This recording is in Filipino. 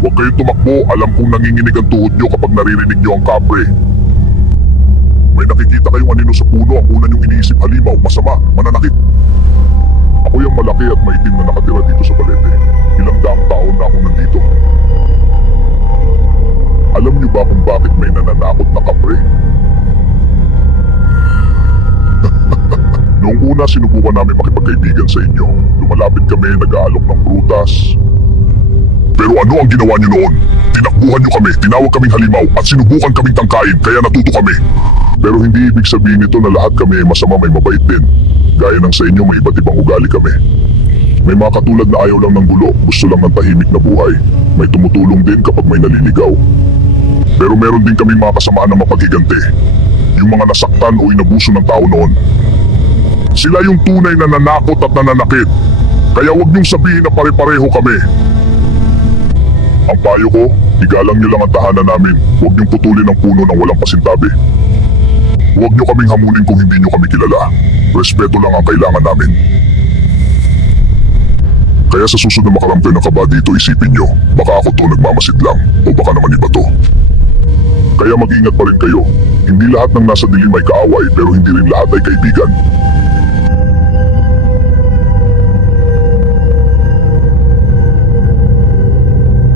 Huwag kayong tumakbo, alam kong nanginginig ang tuhod nyo kapag naririnig nyo ang kapre. May nakikita kayong anino sa puno, ang una nyong iniisip halimaw, masama, mananakit. Ako yung malaki at maitim na nakatira dito sa Balete. Ilang daang taon na ako nandito. Alam niyo ba kung bakit may nananakot na kapre? Noong una sinubukan namin makipagkaibigan sa inyo. Lumalapit kami, nag-aalok ng prutas. Pero ano ang ginawa niyo noon? Tinakbuhan niyo kami, tinawag kaming halimaw at sinubukan kaming tangkain kaya natuto kami. Pero hindi ibig sabihin nito na lahat kami ay masama, may mabait din. Gaya ng sa inyo, may iba't ibang ugali kami. May mga katulad na ayaw lang ng gulo, gusto lang ng tahimik na buhay. May tumutulong din kapag may naliligaw. Pero meron din kaming mga kasamaan na mapaghiganti. Yung mga nasaktan o inabuso ng tao noon. Sila yung tunay na nanakot at nananakit. Kaya huwag niyong sabihin na pare-pareho kami. Ang payo ko, igalang niyo lang ang tahanan namin. Huwag niyong putulin ang puno ng walang pasintabi. Huwag niyo kaming hamulin kung hindi niyo kami kilala. Respeto lang ang kailangan namin. Kaya sa susunod na makarampi ng kaba dito, isipin niyo, baka ako to nagmamasid lang o baka naman iba to. Kaya mag-ingat pa rin kayo. Hindi lahat ng nasa dilim ay kaaway pero hindi rin lahat ay kaibigan.